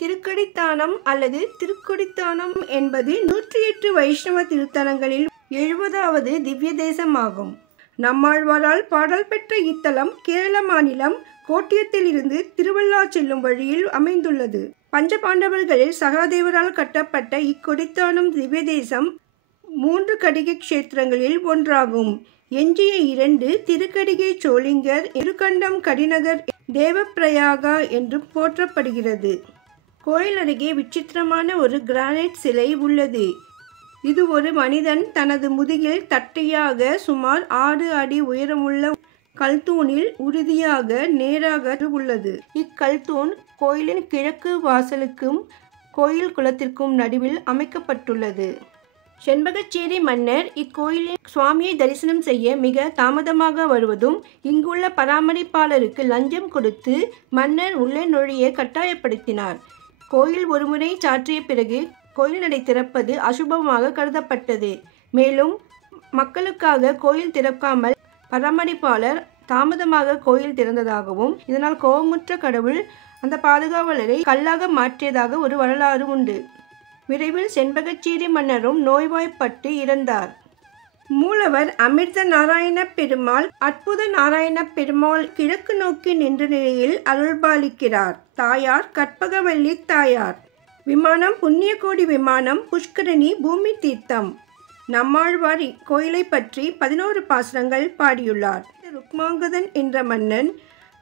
திருக்கடித்தானம் அல்லது திருக்கொடித்தானம் என்பது 108 வைஷ்ணவ திருத்தலங்களில் 70வது திவ்ய தேசமாகும். நம்மாழ்வாரால் பாடல் பெற்ற இத்தலம் கேரள மாநிலம் கோட்டியத்தில் இருந்து திருவள்ளா செல்லும் வழியில் அமைந்துள்ளது. பஞ்சபாண்டவர்களில் சகாதேவரால் கட்டப்பட்ட இக்கொடித்தானம் திவ்ய தேசம் 3 கடிகை க்ஷேத்திரங்களில் ஒன்றாகும். எஞ்சிய 2 திருக்கடிகை சோளிங்கர், இருகண்டம் கடிநகர், தேவப்பிரயாகா என்று போற்றப்படுகிறது. கோயில் அருகே விசித்திரமான ஒரு கிரானைட் சிலை உள்ளது. இது ஒரு மனிதன் தனது முதுகில் தட்டையாக சுமார் 6 அடி உயரமுள்ள கல்தூணில் உறுதியாக நேராக உள்ளது. இக்கல்தூண் கோயிலின் கிழக்கு வாசலுக்கும் கோயில் குளத்திற்கும் நடுவில் அமைக்கப்பட்டுள்ளது. செண்பகச்சேரி மன்னர் இக்கோயிலில் சுவாமியை தரிசனம் செய்ய மிக தாமதமாக வருவதும் இங்குள்ள பராமரிப்பாளருக்கு லஞ்சம் கொடுத்து மன்னர் உள்ளே நுழைய கட்டாயப்படுத்தினார். கோயில் ஒருமுறை சாற்றிய பிறகு கோயில் நடை திறப்பது அசுபமாக கருதப்பட்டது. மேலும் மக்களுக்காக கோயில் திறக்காமல் பராமரிப்பாளர் தாமதமாக கோயில் திறந்ததாகவும் இதனால் கோபமுற்ற கடவுள் அந்த பாதுகாவலரை கல்லாக மாற்றியதாக ஒரு வரலாறு உண்டு. விரைவில் செண்பகச்சேரி மன்னரும் நோய்வாய்ப்பட்டு இறந்தார். மூலவர் அமிர்த நாராயண பெருமாள், அற்புத நாராயண பெருமாள் கிழக்கு நோக்கி நின்ற நிலையில் அருள்பாலிக்கிறார். தாயார் கற்பகவல்லி தாயார். விமானம் புண்ணியகோடி விமானம், புஷ்கரணி, பூமி தீர்த்தம். நம்மாழ்வார் இக்கோயிலை பற்றி 11 பாசுரங்கள் பாடியுள்ளார். ருக்மாங்கதன் என்ற மன்னன்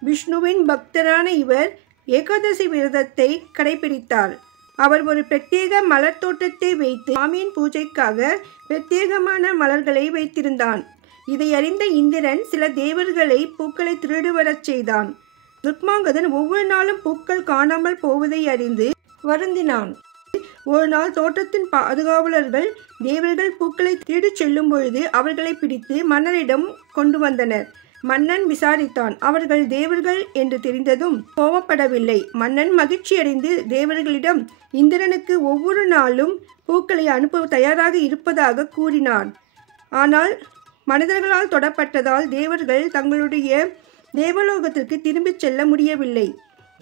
விஷ்ணுவின் பக்தரான இவர் ஏகாதசி விரதத்தை கடைபிடித்தார். அவர் ஒரு பிரத்யேக மலர் தோட்டத்தை வைத்து சுவாமியின் பூஜைக்காக பிரத்யேகமான மலர்களை வைத்திருந்தான். இதை அறிந்த இந்திரன் சில தேவர்களை பூக்களை திருடுவரச் செய்தான். ருக்மாங்கதன் ஒவ்வொரு நாளும் பூக்கள் காணாமல் போவதை அறிந்து வருந்தினான். ஒரு நாள் தோட்டத்தின் பாதுகாவலர்கள் தேவர்கள் பூக்களை திருடிச் செல்லும் பொழுது அவர்களை பிடித்து மன்னரிடம் கொண்டு வந்தனர். மன்னன் விசாரித்தான். அவர்கள் தேவர்கள் என்று தெரிந்ததும் கோபப்படவில்லை. மன்னன் மகிழ்ச்சியடைந்து தேவர்களிடம் இந்திரனுக்கு ஒவ்வொரு நாளும் பூக்களை அனுப்ப தயாராக இருப்பதாக கூறினான். ஆனால் மனிதர்களால் தொடப்பட்டதால் தேவர்கள் தங்களுடைய தேவலோகத்திற்கு திரும்பிச் செல்ல முடியவில்லை.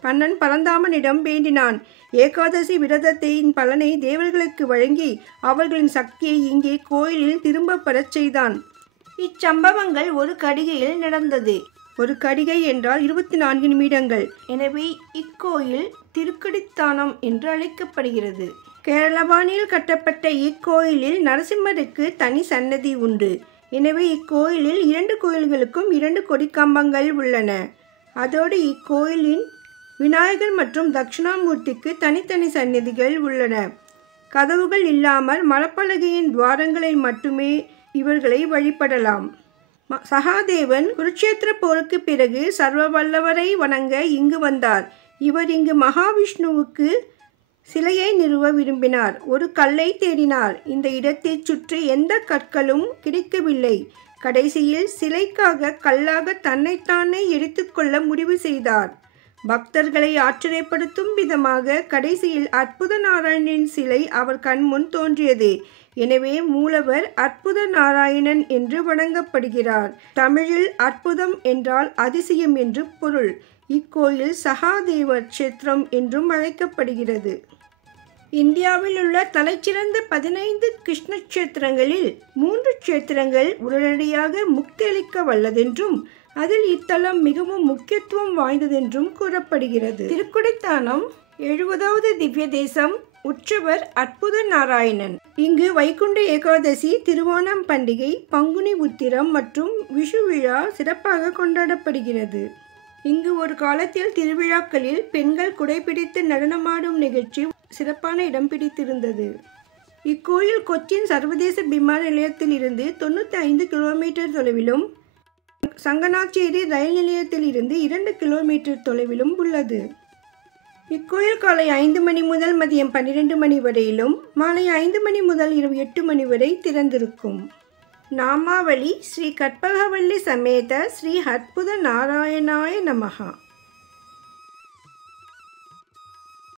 மன்னன் பரந்தாமனிடம் வேண்டினான். ஏகாதசி விரதத்தின் பலனை தேவர்களுக்கு வழங்கி அவர்களின் சக்தியை இங்கே கோயிலில் திரும்ப பெறச் செய்தான். இச்சம்பவங்கள் ஒரு கடிகையில் நடந்தது. ஒரு கடிகை என்றால் 24 நிமிடங்கள். எனவே இக்கோயில் திருக்கடித்தானம் என்று அழைக்கப்படுகிறது. கேரளபாணியில் கட்டப்பட்ட இக்கோயிலில் நரசிம்மருக்கு தனி சன்னதி உண்டு. எனவே இக்கோயிலில் 2 கோயில்களுக்கும் 2 கொடிக்கம்பங்கள் உள்ளன. அதோடு இக்கோயிலின் விநாயகர் மற்றும் தட்சிணாமூர்த்திக்கு தனித்தனி சன்னதிகள் உள்ளன. கதவுகள் இல்லாமல் மரப்பலகையின் துவாரங்களில் மட்டுமே இவர்களை வழிபடலாம். சகாதேவன் குருட்சேத்திர போருக்கு பிறகு சர்வ வல்லவரை வணங்க இங்கு வந்தார். இவர் இங்கு மகாவிஷ்ணுவுக்கு சிலையை நிறுவ விரும்பினார். ஒரு கல்லை தேடினார். இந்த இடத்தை சுற்றி எந்த கற்களும் கிடைக்கவில்லை. கடைசியில் சிலைக்காக கல்லாக தன்னைத்தானே எடுத்துக்கொள்ள முடிவு செய்தார். பக்தர்களை ஆச்சரியப்படுத்தும் விதமாக கடைசியில் அற்புத நாராயணனின் சிலை அவர் கண்முன் தோன்றியது. எனவே மூலவர் அற்புத நாராயணன் என்று வணங்கப்படுகிறார். தமிழில் அற்புதம் என்றால் அதிசயம் என்று பொருள். இக்கோயில் சகாதேவர் க்ஷேத்திரம் என்றும் அழைக்கப்படுகிறது. இந்தியாவில் உள்ள தலைச்சிறந்த 15 கிருஷ்ண க்ஷேத்திரங்களில் 3 க்ஷேத்திரங்கள் உடனடியாக முக்தி அளிக்க வல்லதென்றும் அதில் இத்தலம் மிகவும் முக்கியத்துவம் வாய்ந்ததென்றும் கூறப்படுகிறது. திருக்கொடித்தானம் 70வது திவ்ய தேசம். உற்சவர் அற்புத நாராயணன். இங்கு வைகுண்ட ஏகாதசி, திருவோணம் பண்டிகை, பங்குனி உத்திரம் மற்றும் விஷு விழா சிறப்பாக கொண்டாடப்படுகிறது. இங்கு ஒரு காலத்தில் திருவிழாக்களில் பெண்கள் குடைபிடித்து நடனமாடும் நிகழ்ச்சி சிறப்பான இடம் பிடித்திருந்தது. இக்கோயில் கொச்சின் சர்வதேச விமான நிலையத்தில் இருந்து 95 கிலோமீட்டர் தொலைவிலும் சங்கனாச்சேரி ரயில் நிலையத்தில் இருந்து 2 கிலோமீட்டர் தொலைவிலும் உள்ளது. இக்கோயில் காலை 5 மணி முதல் மதியம் 12 மணி வரையிலும் மாலை 5 மணி முதல் இரவு 8 மணி வரை திறந்திருக்கும். நாமாவளி: ஸ்ரீ கற்பகவல்லி சமேத ஸ்ரீ அற்புத நாராயணாய நமஹா.